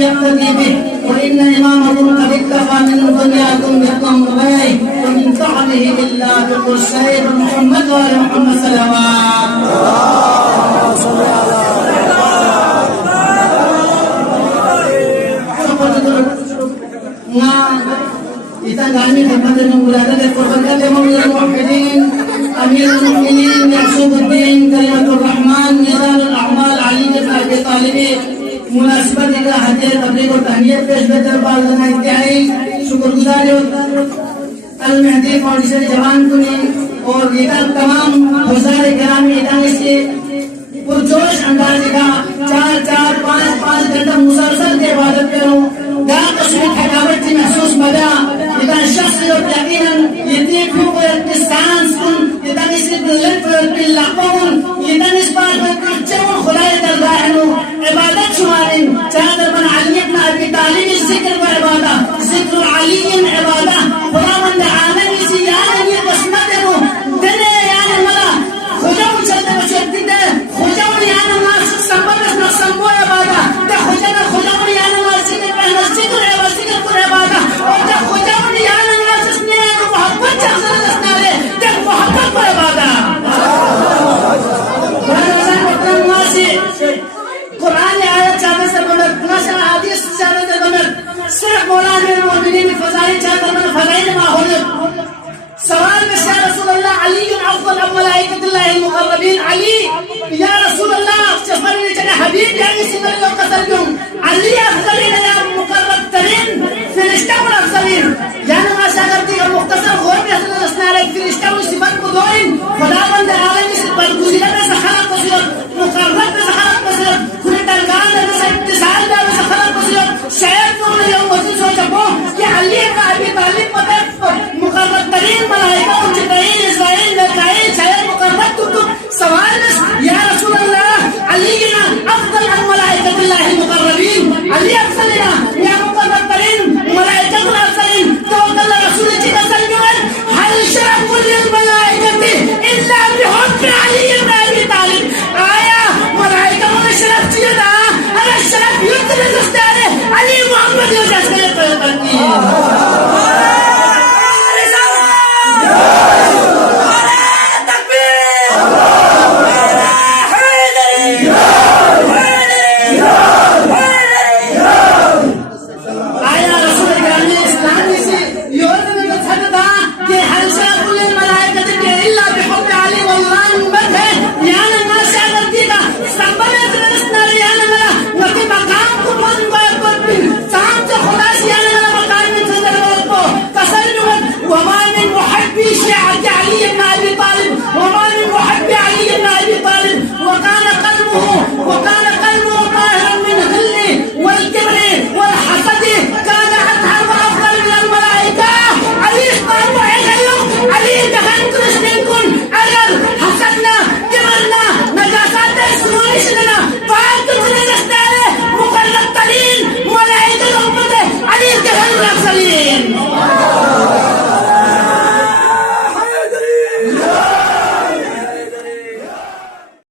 يقتدي به وإن إمامكم قد اكتفى من دنياكم بكم غيره ومن طعمه إلا بقرصين محمد وآل محمد صلوات kita kami dapat mengulada dan korbankan Imamul Muwahhidin Amirul Mukminin Yasubuddin Kalimatul Rahman Nizamul A'mal Ali bin Abi Talib मुनासिबत का हज़रत तबलीग और तहनीत पेश दरबार का इंतहाई शुक्रगुजार अल मेहदी फाउंडेशन जवान कुनी और दीगर तमाम गुज़ार करामी इदारे से पुरजोश अंदाज का 4-5 घंटा मुसलसल के इबादत करूं गा कश्मीर थकावट की महसूस मजा इधर शख्स जो यकीनन इतनी खूब इतनी सांस कुन इधर इस लत इतनी लापन इधर इस बार में कुछ खुदाई दरगाह नो इबादत शुमारिन चादर बन अली इब्न अबी तालिब जिक्र व इबादत जिक्र अली इबादत खुदावंद आलम इसी यार ये बसमत नो दने यार मला खुदाव चलते बचती दे खुदाव यार नास संबंध न संबो इबादत ते खुदाव यार नास जिक्र पहला जिक्र कुर इबादत और ते खुदाव यार नास ने मोहब्बत चाहते रसनाले ते मोहब्बत पर इबादत कुरान आयत चाहते से बंद नशा हदीस चाहते से बंद सिर्फ मौलाना मोमिनीन फजाइल चाहते बंद फजाइल माहौल सवाल में या रसूल अल्लाह अली अफضل मलाइकतुल्लाह मुकर्रबीन अली या रसूल अल्लाह चफर ने चले हबीब यानी सिंगल लोग कसर क्यों अली